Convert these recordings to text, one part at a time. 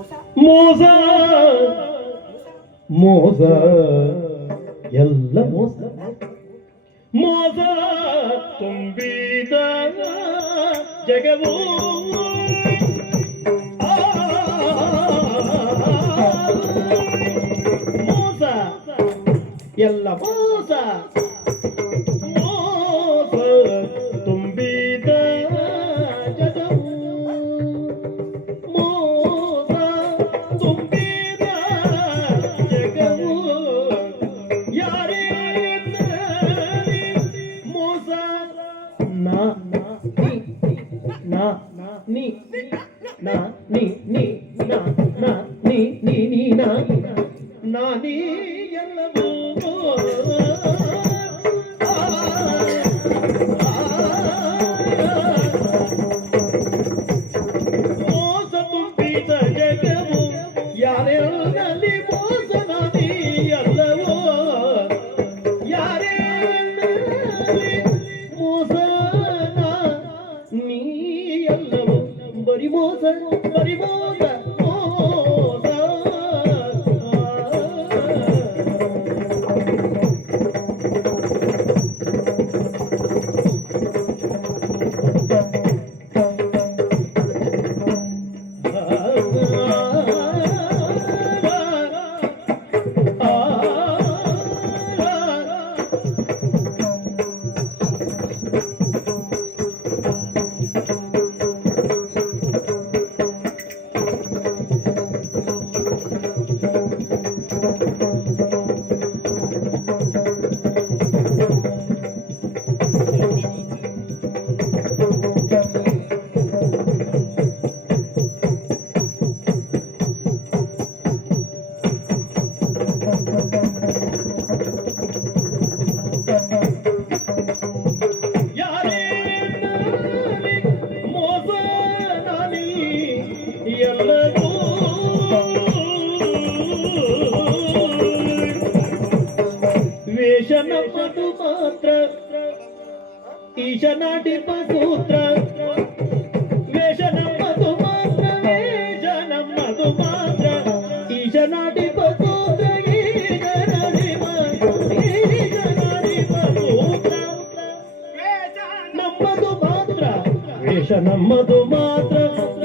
ಮೋಸ ಮೋಸ ಎಲ್ಲ ಮೋಸ ಮೋಸ ತುಂಬಿದ ಜಗವೋ ಮೋಸ ಎಲ್ಲ ಮೋಸ ಮೋಸ ತುಂಬಿದ ಜಗವು ಮೋಸ ತುಂಬಿದ ಜಗವು ಯಾರೇ ಮೋಸ ನಾ ನಾ ನೀ ನಾ ನೀ ನೀ ನಾ ನಾ ನೀ ನೀ ನೀ ನಾ ನಾ ನೀ ಎಲ್ಲವೂ ಮೋಸ ತುಂಬಿದ ಜಗವು ಯಾರೆಲ್ಲಲ್ಲಿ ಮೋಸ ನಾನೇ ಎಲ್ಲವೋ ಯಾರೆಲ್ಲಲ್ಲಿ ಮೋಸ ನೀ ಎಲ್ಲವೋ ಬರಿ ಮೋಸ ಬರಿ ಮೋಸ ಮೋಸ ವೇಷ ನಮ್ಮದು ಮಾತ್ರ ಈಶನಾಟಿಪ ಸೂತ್ರ ವೇಷ ನಮ್ಮದು ಮಾತ್ರ ವೇಷ ನಮ್ಮದು ಮಾತ್ರ ಈಶನಾಟಿಪ ಸೂತ್ರ ಈಶನಾಟಿಪ ಸೂತ್ರ ನಮ್ಮದು ಮಾತ್ರ ವೇಷ ನಮ್ಮದು ಮಾತ್ರ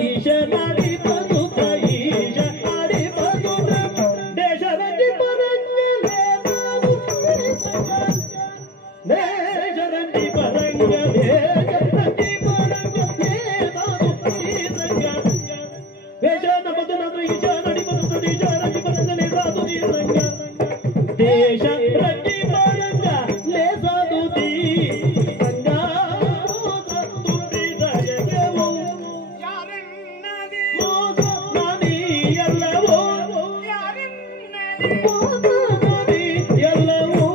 ಈಶನಾಟಿಪ ಸೂತ್ರ ಈಶನಾಟಿಪ ಸೂತ್ರ ದೇಶರಂಜಿ ದೇಶರಂಜಿ ಪರಂಗ ದೇಶರಂಜಿ ಪರಂಗ ವೇಷ ನಮ್ಮದು ನಂತರ ಈಶ ನಡಿಪದ ದೇಶರಂಜಿ ಪರಂಗ ಲೇಸಾದು ನೀರಂಗ ದೇಶ ರಂಜಿ ಪರಂಗ ಲೇಸಾದು ನೀರಂಗ ತುಂಬಿದ ಜಗವು ಮೋಸ ನಾನಿ ಎಲ್ಲವೋ ಮೋಸ ನಾನಿ ಎಲ್ಲವೋ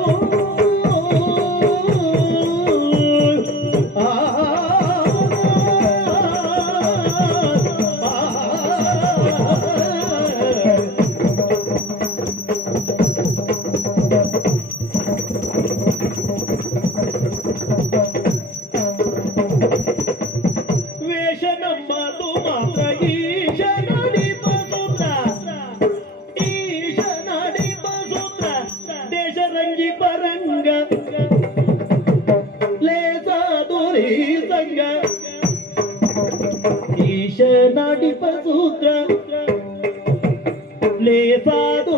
ವೇಷ ನಮ್ಮದು ಮಾತ್ರ ಈಶ ನಡಿಪ ಸೂತ್ರ ಈಶ ನಡಿಪ ಸೂತ್ರ ದೇಶರಂಗಿ ಪರಂಗ ಲೇಸಾದುರಿ ಸಂಗ ಈಶ ನಡಿಪ ಸೂತ್ರ ಲೇಸಾದು